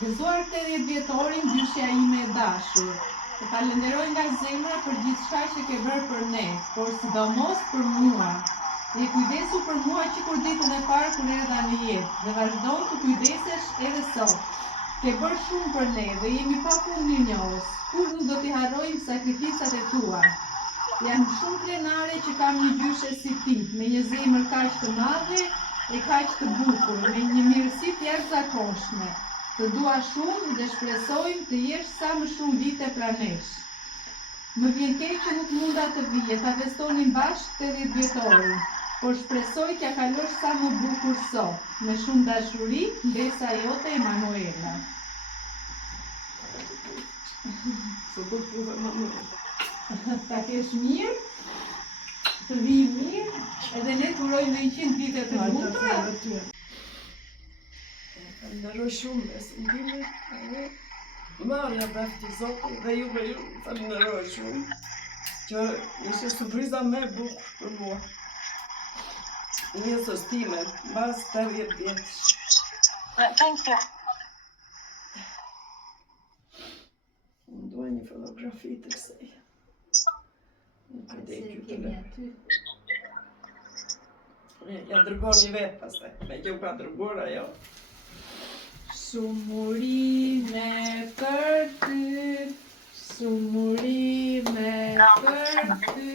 Gëzuar 80 vjetorin gjyshja ime e dashur. Të falenderoj nga zemra për gjithçka që ke bërë për ne, por sidomos për mua. Je kujdesu për mua që kur ditën e parë kur erdha në jetë, dhe vazhdon të kujdesesh edhe sot. Ke bërë shumë për ne dhe jemi pafund mirënjohës. Kur nuk do t'i harrojmë sakrificat e tua. Jam shumë krenare që kam një gjyshe si ti, me një zemër kaq të madhe e kaq të bukur, me një mirësi të jashtëzakonshme. Të dua shumë dhe shpresojmë të jesh sa më shumë vite pranesh. Më vjen keq që nuk munda të vije, ta festonin bashkë 80 vjetorin, por shpresoj t'ja kalosh sa më bukur sot, me shumë dashuri, mbesa jote Emanuela. Ta kesh mirë, të vijë mirë, edhe ne të urojmë 100 vite të butura. Falenderoj shumë besimimit, marrja befti Zotit dhe juve ju falenderoj shumë që ishte surpriza me bukur për mua. Njësës time, mbas 80 vjetësh. Thank you. Më duaj një fotografi të kësaj. Nuk e dhe kjo të le. Ja dërgor një vetë pastaj, me kjo ka dërgor ajo. Sumurime për ty, sumurime për ty,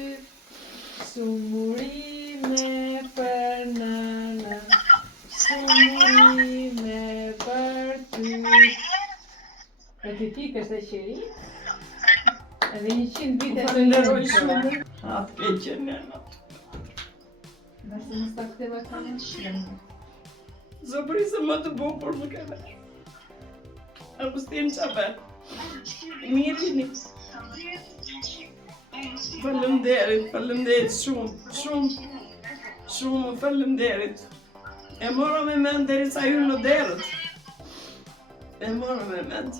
sumurime për nëna, sumurime për ty. E të ti kështë e qeri? Edhe 100 vite të Falenderoj shumë. Atë keqe në Dhe se më stakteva ka në Surprizë më të bukur më ka vesh. Agustin qabe. Mirini. Falemderit shumë falemderit. E mora me mend derisa ju në derët. E mora me mend.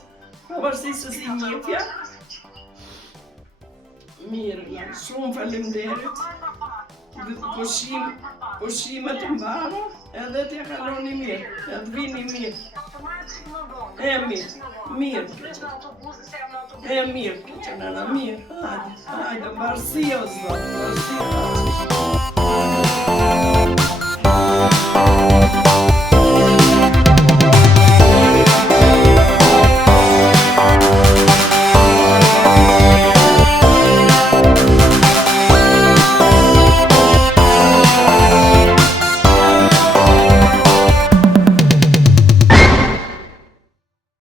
Pavarësisht se si njëfja. Mirë, shumë falemderit. Pushimet të mbara, edhe t'ja kaloni mirë, ja të vini mirë. E mirë që nëna mirë, hajde, barësi o zot, barësi.